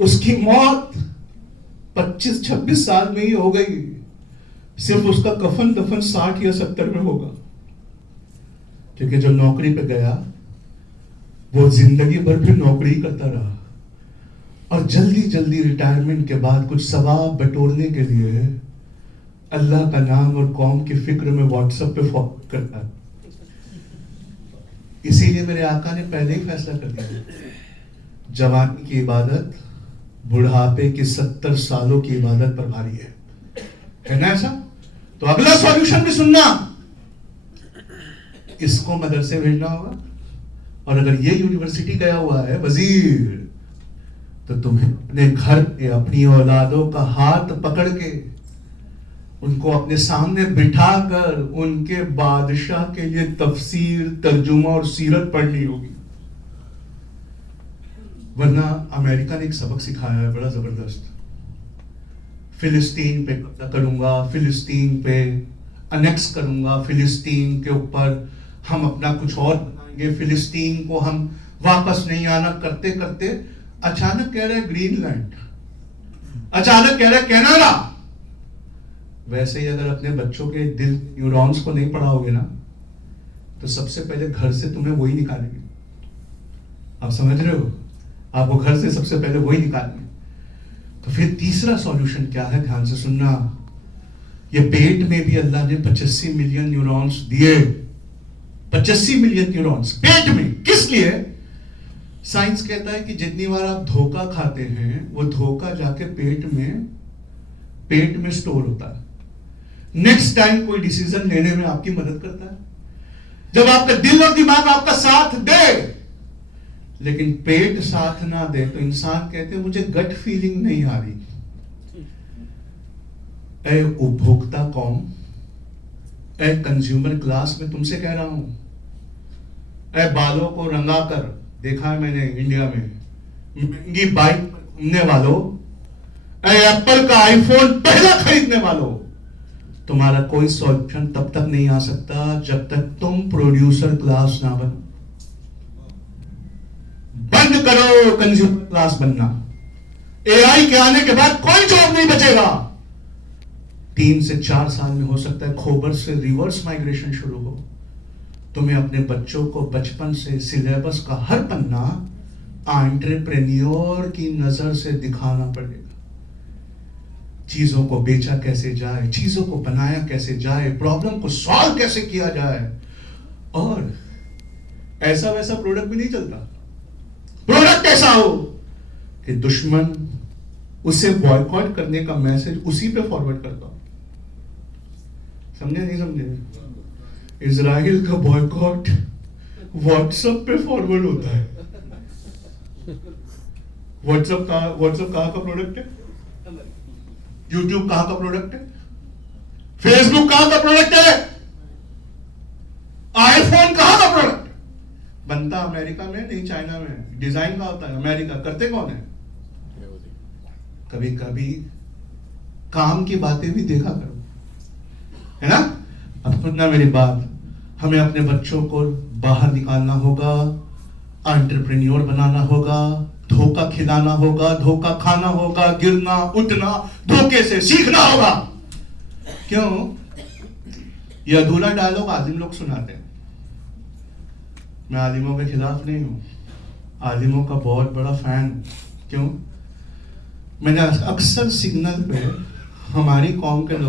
उसकी मौत 25-26 साल में ही हो गई। सिर्फ उसका कफन दफन 60 या 70 में होगा, क्योंकि जो नौकरी पे गया वो जिंदगी भर भी नौकरी करता रहा, और जल्दी जल्दी रिटायरमेंट के बाद कुछ सवाब बटोरने के लिए अल्लाह का नाम और कौम की फिक्र में व्हाट्सएप पे फॉरवर्ड करता है। इसीलिए मेरे आका ने पहले ही फैसला कर दिया, जवानी की इबादत बुढ़ापे की 70 सालों की इबादत पर भारी है ना ऐसा? तो अगला सॉल्यूशन भी सुनना, इसको मदरसे भेजना होगा, और अगर ये यूनिवर्सिटी गया हुआ है वजीर, तो तुम्हें अपने घर पे अपनी औलादों का हाथ पकड़ के उनको अपने सामने बिठाकर उनके बादशाह के लिए तफसीर, तर्जुमा और सीरत पढ़नी होगी। वरना अमेरिका ने एक सबक सिखाया है बड़ा जबरदस्त, फिलिस्तीन पे कब्जा करूंगा, फिलिस्तीन पे अनेक्स करूंगा, फिलिस्तीन के ऊपर हम अपना कुछ और बनाएंगे, फिलिस्तीन को हम वापस नहीं आना करते करते अचानक कह रहे ग्रीनलैंड, अचानक कह रहे कनाडा। वैसे ही अगर अपने बच्चों के दिल न्यूरॉन्स को नहीं पढ़ाओगे ना, तो सबसे पहले घर से तुम्हें वही निकालेंगे। आप समझ रहे हो? आपको घर से सबसे पहले वही निकालेंगे। तो फिर तीसरा सॉल्यूशन क्या है, ध्यान से सुनना। ये पेट में भी अल्लाह ने 85 मिलियन न्यूरॉन्स दिए, 85 मिलियन न्यूरॉन्स पेट में। किस लिए? साइंस कहता है कि जितनी बार आप धोखा खाते हैं, वो धोखा जाके पेट में स्टोर होता है, नेक्स्ट टाइम कोई डिसीजन लेने में आपकी मदद करता है। जब आपका दिल और दिमाग आपका साथ दे, लेकिन पेट साथ ना दे, तो इंसान कहते हैं मुझे गट फीलिंग नहीं आ रही। ए उपभोक्ता कौम, ए कंज्यूमर क्लास, में तुमसे कह रहा हूं, ए बालों को रंगा कर, देखा है मैंने इंडिया में महंगी बाइक पर घूमने वालों, ए एप्पल का आईफोन पहला खरीदने वालों, तुम्हारा कोई सॉल्यूशन तब तक नहीं आ सकता जब तक तुम प्रोड्यूसर क्लास ना बनो। बंद करो कंज्यूमर क्लास बनना। एआई के आने के बाद कोई जॉब नहीं बचेगा। 3 से 4 साल में हो सकता है खोबर से रिवर्स माइग्रेशन शुरू हो। तुम्हें अपने बच्चों को बचपन से सिलेबस का हर पन्ना एंटरप्रेन्योर की नजर से दिखाना पड़ेगा। चीजों को बेचा कैसे जाए, चीजों को बनाया कैसे जाए, प्रॉब्लम को सॉल्व कैसे किया जाए। और ऐसा वैसा प्रोडक्ट भी नहीं चलता। प्रोडक्ट ऐसा हो कि दुश्मन उसे बॉयकॉट करने का मैसेज उसी पे फॉरवर्ड करता हो। समझे नहीं समझे? इजराइल का बॉयकॉट व्हाट्सएप पे फॉरवर्ड होता है। व्हाट्सएप कहां का प्रोडक्ट है? यूट्यूब कहां का प्रोडक्ट है? फेसबुक कहां का प्रोडक्ट है? आईफोन कहां का प्रोडक्ट? बनता अमेरिका में नहीं, चाइना में। डिजाइन का होता है अमेरिका, करते कौन है? कभी कभी काम की बातें भी देखा करो, है ना? अब सुनना मेरी बात, हमें अपने बच्चों को बाहर निकालना होगा, एंटरप्रेन्योर बनाना होगा, धोखा खिलाना होगा, धोखा खाना होगा, गिरना उठना धोखे से सीखना होगा। क्यों? ये अधूरा डायलॉग आलिम लोग सुनाते हैं। मैं आलिमों के खिलाफ नहीं हूं, आलिमों का बहुत बड़ा फैन हूं। क्यों? मैंने अक्सर सिग्नल पे हमारी कौम के लोग